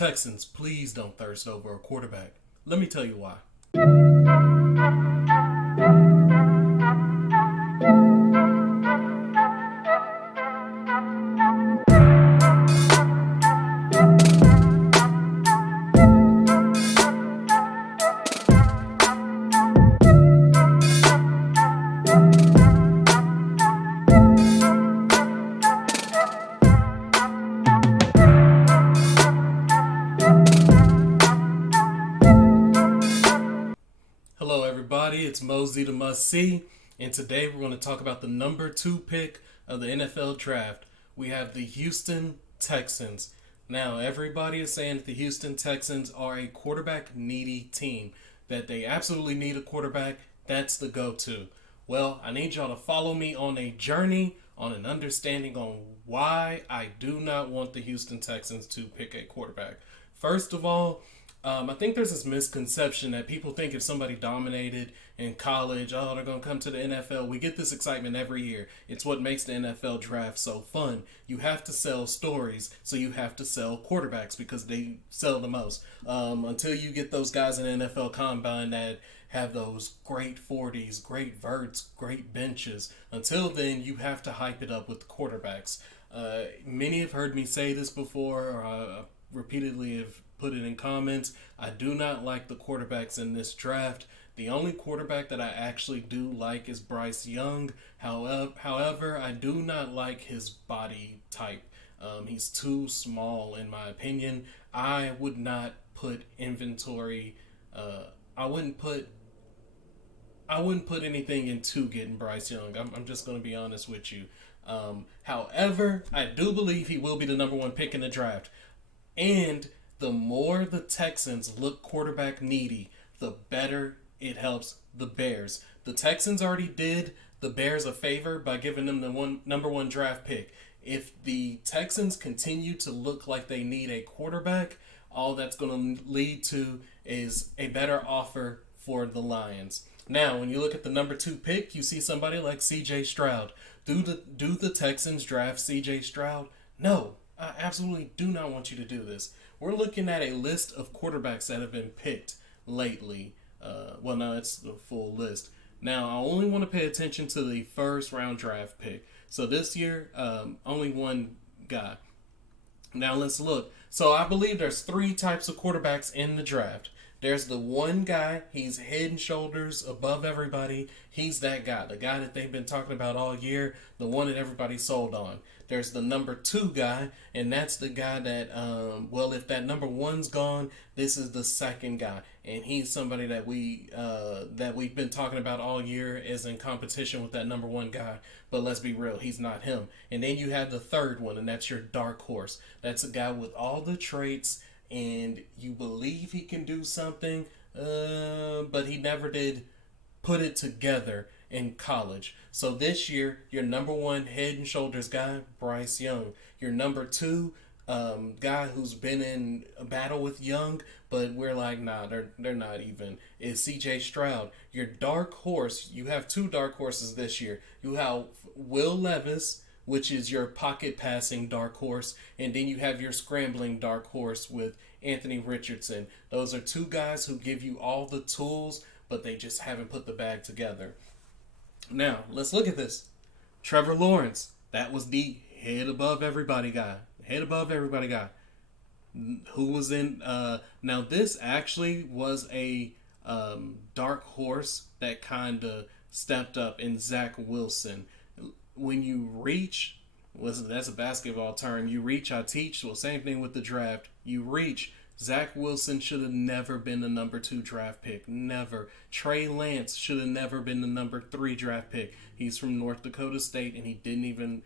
Texans, please don't thirst over a quarterback. Let me tell you why. Hello, everybody. It's Mosey the Must See, and today we're going to talk about the number 2 pick of the NFL draft. We have the Houston Texans. Now, everybody is saying that the Houston Texans are a quarterback needy team, that they absolutely need a quarterback. That's the go-to. Well, I need y'all to follow me on a journey, on an understanding on why I do not want the Houston Texans to pick a quarterback. First of all, I think there's this misconception that people think if somebody dominated in college, oh, they're going to come to the NFL. We get this excitement every year. It's what makes the NFL draft so fun. You have to sell stories, so you have to sell quarterbacks because they sell the most. Until you get those guys in the NFL Combine that have those great 40s, great verts, great benches. Until then, you have to hype it up with the quarterbacks. Many have heard me say this before, or repeatedly have put it in comments. I do not like the quarterbacks in this draft. The only quarterback that I actually do like is Bryce Young. However, I do not like his body type. He's too small in my opinion. I would not put inventory. I wouldn't put anything into getting Bryce Young. I'm just going to be honest with you. However, I do believe he will be the number 1 pick in the draft. And the more the Texans look quarterback needy, the better it helps the Bears. The Texans already did the Bears a favor by giving them the number 1 draft pick. If the Texans continue to look like they need a quarterback, all that's going to lead to is a better offer for the Lions. Now, when you look at the number 2 pick, you see somebody like C.J. Stroud. Do the Texans draft C.J. Stroud? No, I absolutely do not want you to do this. We're looking at a list of quarterbacks that have been picked lately. Well, no, it's the full list. Now, I only want to pay attention to the first round draft pick. So this year, only one guy. Now, let's look. So I believe there's 3 types of quarterbacks in the draft. There's the one guy, he's head and shoulders above everybody. He's that guy, the guy that they've been talking about all year, the one that everybody sold on. There's the number 2 guy, and that's the guy that, if that number 1's gone, this is the second guy. And he's somebody that we've been talking about all year is in competition with that number 1 guy. But let's be real, he's not him. And then you have the third one, and that's your dark horse. That's a guy with all the traits, and you believe he can do something, but he never did put it together in college. So this year, your number 1 head and shoulders guy, Bryce Young. Your number 2 guy who's been in a battle with Young, but we're like, nah, they're not even, is C.J. Stroud. Your dark horse, you have 2 dark horses this year. You have Will Levis, which is your pocket passing dark horse, and then you have your scrambling dark horse with Anthony Richardson. Those are 2 guys who give you all the tools, but they just haven't put the bag together. Now, let's look at this. Trevor Lawrence, that was the head above everybody guy. Head above everybody guy. Who was in, now this actually was a dark horse that kind of stepped up in Zach Wilson. When you reach, that's a basketball term, you reach, I teach, well, same thing with the draft. You reach, Zach Wilson should have never been the number 2 draft pick. Never. Trey Lance should have never been the number 3 draft pick. He's from North Dakota State, and he didn't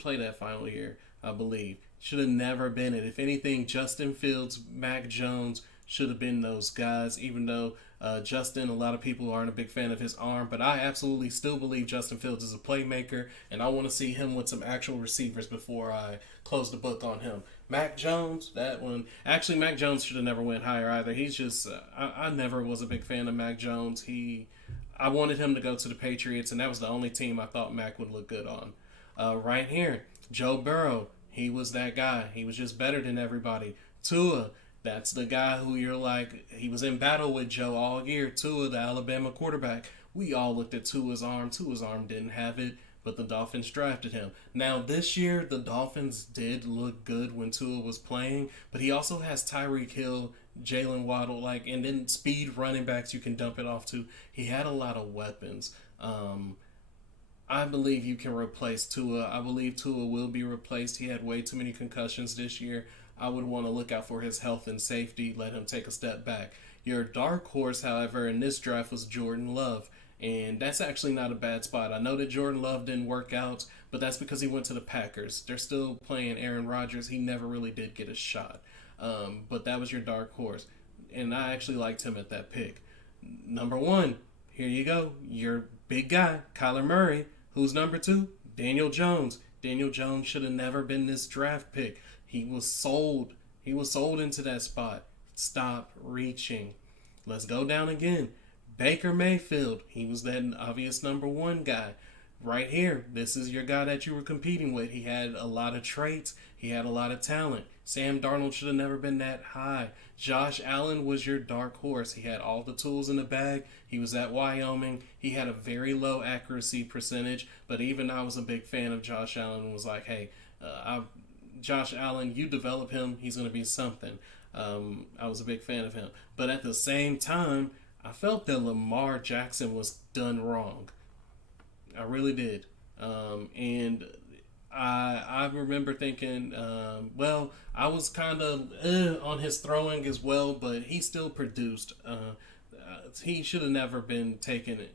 play that final year, I believe. Should have never been it. If anything, Justin Fields, Mac Jones should have been those guys, even though Justin, a lot of people aren't a big fan of his arm, but I absolutely still believe Justin Fields is a playmaker, and I want to see him with some actual receivers before I close the book on him. Mac Jones, that one. Actually, Mac Jones should have never went higher either. He's just, I never was a big fan of Mac Jones. I wanted him to go to the Patriots, and that was the only team I thought Mac would look good on. Right here, Joe Burrow. He was that guy. He was just better than everybody. Tua, that's the guy who you're like, he was in battle with Joe all year. Tua, the Alabama quarterback. We all looked at Tua's arm. Tua's arm didn't have it, but the Dolphins drafted him. Now, this year, the Dolphins did look good when Tua was playing, but he also has Tyreek Hill, Jalen Waddle, like, and then speed running backs you can dump it off to. He had a lot of weapons. I believe you can replace Tua. I believe Tua will be replaced. He had way too many concussions this year. I would want to look out for his health and safety, let him take a step back. Your dark horse, however, in this draft was Jordan Love. And that's actually not a bad spot. I know that Jordan Love didn't work out, but that's because he went to the Packers. They're still playing Aaron Rodgers. He never really did get a shot. But that was your dark horse. And I actually liked him at that pick. Number one, here you go. Your big guy, Kyler Murray. Who's number two? Daniel Jones. Daniel Jones should have never been this draft pick. He was sold. He was sold into that spot. Stop reaching. Let's go down again. Baker Mayfield. He was that obvious number one guy. Right here, this is your guy that you were competing with. He had a lot of traits. He had a lot of talent. Sam Darnold should have never been that high. Josh Allen was your dark horse. He had all the tools in the bag. He was at Wyoming. He had a very low accuracy percentage, but even I was a big fan of Josh Allen and was like, hey, Josh Allen, you develop him, he's going to be something. I was a big fan of him. But at the same time, I felt that Lamar Jackson was done wrong. I really did. And I remember thinking, well, I was kind of on his throwing as well, but he still produced. He should have never been taken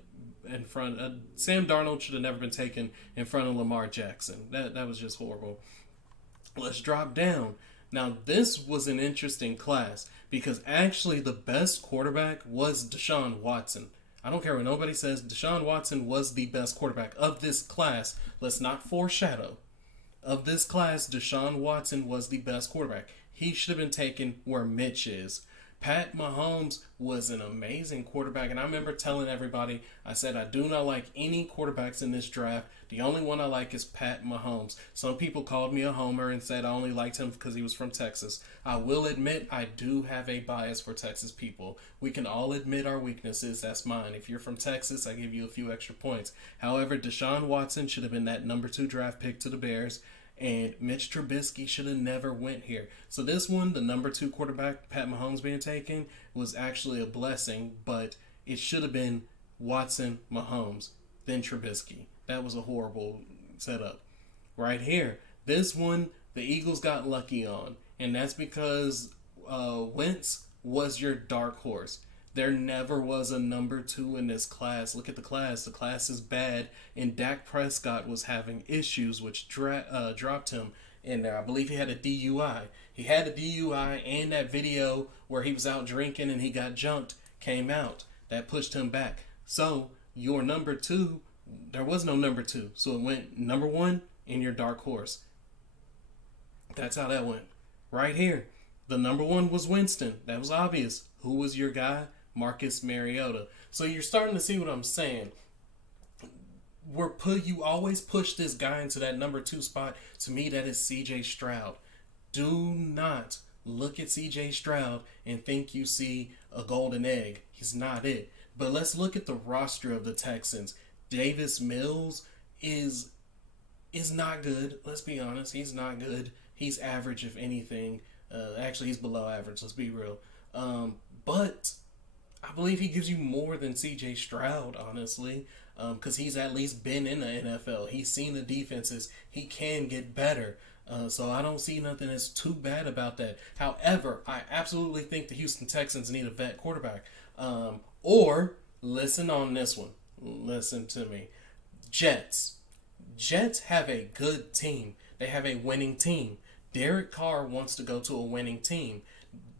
in front. Sam Darnold should have never been taken in front of Lamar Jackson. That was just horrible. Let's drop down. Now, this was an interesting class because actually the best quarterback was Deshaun Watson. I don't care what nobody says. Deshaun Watson was the best quarterback of this class. Let's not foreshadow. Of this class, Deshaun Watson was the best quarterback. He should have been taken where Mitch is. Pat Mahomes was an amazing quarterback, and I remember telling everybody, I said, I do not like any quarterbacks in this draft. The only one I like is Pat Mahomes. Some people called me a homer and said I only liked him because he was from Texas. I will admit I do have a bias for Texas people. We can all admit our weaknesses. That's mine. If you're from Texas, I give you a few extra points. However, Deshaun Watson should have been that number 2 draft pick to the Bears. And Mitch Trubisky should have never went here. So this one, the number 2 quarterback, Pat Mahomes being taken, was actually a blessing. But it should have been Watson, Mahomes, then Trubisky. That was a horrible setup. Right here, this one, the Eagles got lucky on. And that's because Wentz was your dark horse. There never was a number 2 in this class. Look at the class. The class is bad. And Dak Prescott was having issues, which dropped him in there. I believe he had a DUI. He had a DUI, and that video where he was out drinking and he got jumped came out. That pushed him back. So your number 2, there was no number 2. So it went number 1 in your dark horse. That's how that went. Right here. The number 1 was Winston. That was obvious. Who was your guy? Marcus Mariota. So you're starting to see what I'm saying. You always push this guy into that number 2 spot. To me, that is CJ Stroud. Do not look at CJ Stroud and think you see a golden egg. He's not it. But let's look at the roster of the Texans. Davis Mills is not good. Let's be honest. He's not good. He's average, if anything. Actually, he's below average. Let's be real. But I believe he gives you more than CJ Stroud, honestly, because he's at least been in the NFL. He's seen the defenses. He can get better. So I don't see nothing that's too bad about that. However, I absolutely think the Houston Texans need a vet quarterback. Or, listen on this one. Listen to me. Jets. Jets have a good team. They have a winning team. Derek Carr wants to go to a winning team.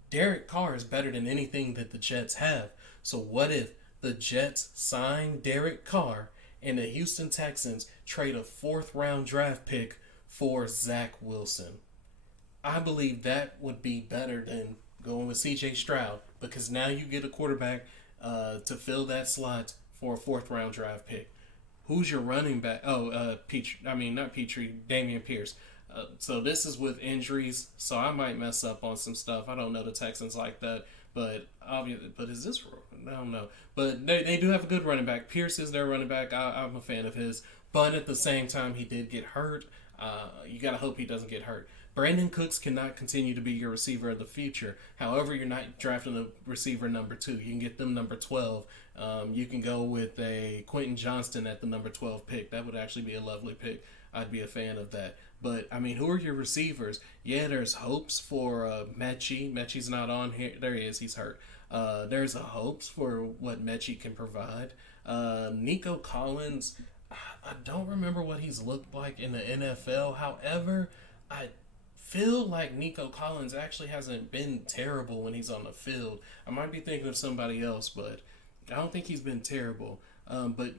Derek Carr is better than anything that the Jets have. So what if the Jets sign Derek Carr and the Houston Texans trade a 4th round draft pick for Zach Wilson? I believe that would be better than going with CJ Stroud, because now you get a quarterback to fill that slot for a 4th round draft pick. Who's your running back? Not Petrie, Dameon Pierce. So this is with injuries, so I might mess up on some stuff. I don't know the Texans like that, but obviously, but is this? I don't know. But they do have a good running back. Pierce is their running back. I'm a fan of his, but at the same time, he did get hurt. You gotta hope he doesn't get hurt. Brandon Cooks cannot continue to be your receiver of the future. However, you're not drafting a receiver number 2. You can get them number 12. You can go with a Quentin Johnston at the number 12 pick. That would actually be a lovely pick. I'd be a fan of that. But, I mean, who are your receivers? Yeah, there's hopes for Mechie. Mechie's not on here. There he is. He's hurt. There's a hopes for what Mechie can provide. Nico Collins, I don't remember what he's looked like in the NFL. However, I feel like Nico Collins actually hasn't been terrible when he's on the field. I might be thinking of somebody else, but I don't think he's been terrible. But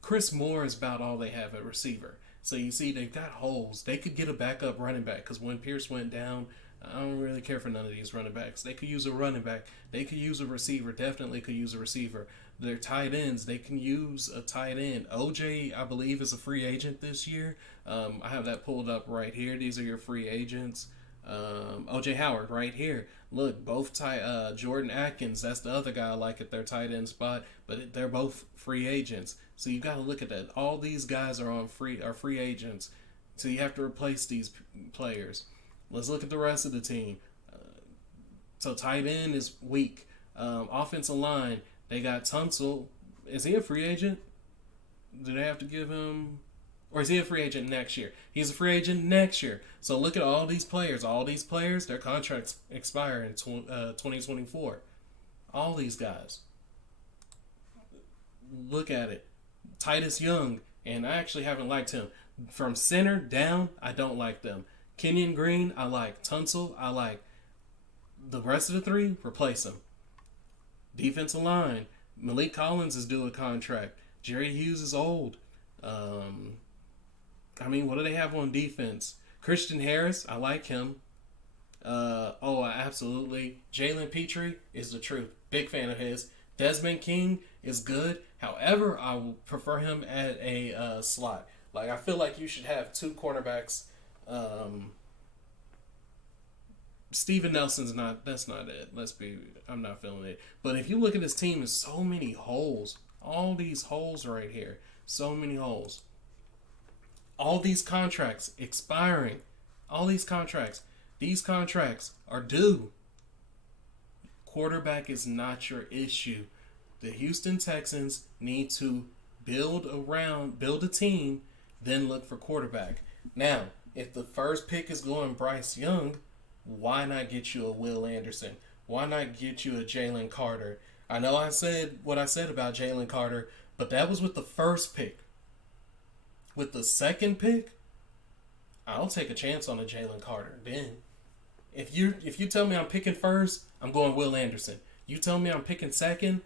Chris Moore is about all they have at receiver. So you see, they've got holes. They could get a backup running back because when Pierce went down, I don't really care for none of these running backs. They could use a running back. They could use a receiver. Definitely could use a receiver. Their tight ends, they can use a tight end. OJ, I believe, is a free agent this year. I have that pulled up right here. These are your free agents. OJ Howard right here. Look, both Jordan Atkins, that's the other guy I like at their tight end spot, but they're both free agents. So you got to look at that. All these guys are free agents. So you have to replace these players. Let's look at the rest of the team. So tight end is weak. Offensive line, they got Tunsil. Is he a free agent? Do they have to give him... Or is he a free agent next year? He's a free agent next year. So look at all these players. All these players, their contracts expire in 2024. All these guys. Look at it. Titus Young, and I actually haven't liked him. From center down, I don't like them. Kenyon Green, I like. Tunsil, I like. The rest of the 3, replace them. Defensive line, Malik Collins is due a contract. Jerry Hughes is old. What do they have on defense? Christian Harris, I like him. Absolutely. Jalen Petrie is the truth. Big fan of his. Desmond King is good. However, I will prefer him at a slot. Like, I feel like you should have 2 cornerbacks. Steven Nelson's that's not it. I'm not feeling it. But if you look at this team, there's so many holes. All these holes right here. So many holes. All these contracts expiring. All these contracts. These contracts are due. Quarterback is not your issue. The Houston Texans need to build a team, then look for quarterback. Now, if the first pick is going Bryce Young, why not get you a Will Anderson? Why not get you a Jalen Carter? I know I said what I said about Jalen Carter, but that was with the first pick. With the second pick, I'll take a chance on a Jalen Carter. Then, if you tell me I'm picking first, I'm going Will Anderson. You tell me I'm picking second,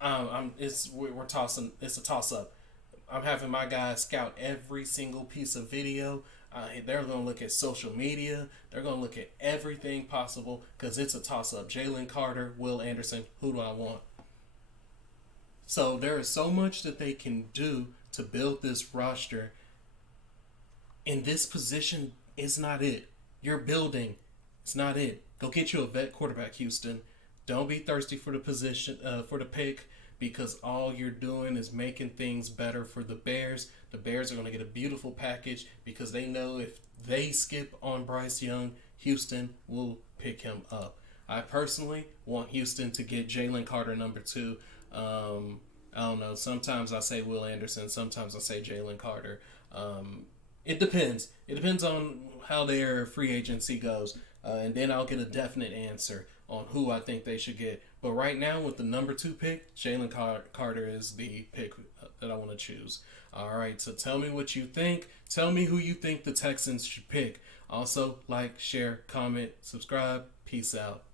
we're tossing. It's a toss up. I'm having my guys scout every single piece of video. They're going to look at social media. They're going to look at everything possible because it's a toss up. Jalen Carter, Will Anderson. Who do I want? So there is so much that they can do to build this roster. And this position is not it. You're building. It's not it. Go get you a vet quarterback, Houston. Don't be thirsty for the position, for the pick, because all you're doing is making things better for the Bears. The Bears are going to get a beautiful package because they know if they skip on Bryce Young, Houston will pick him up. I personally want Houston to get Jalen Carter number 2. I don't know. Sometimes I say Will Anderson. Sometimes I say Jalen Carter. It depends. It depends on how their free agency goes. And then I'll get a definite answer on who I think they should get. But right now, with the number 2 pick, Jalen Carter is the pick that I want to choose. All right, so tell me what you think. Tell me who you think the Texans should pick. Also, like, share, comment, subscribe. Peace out.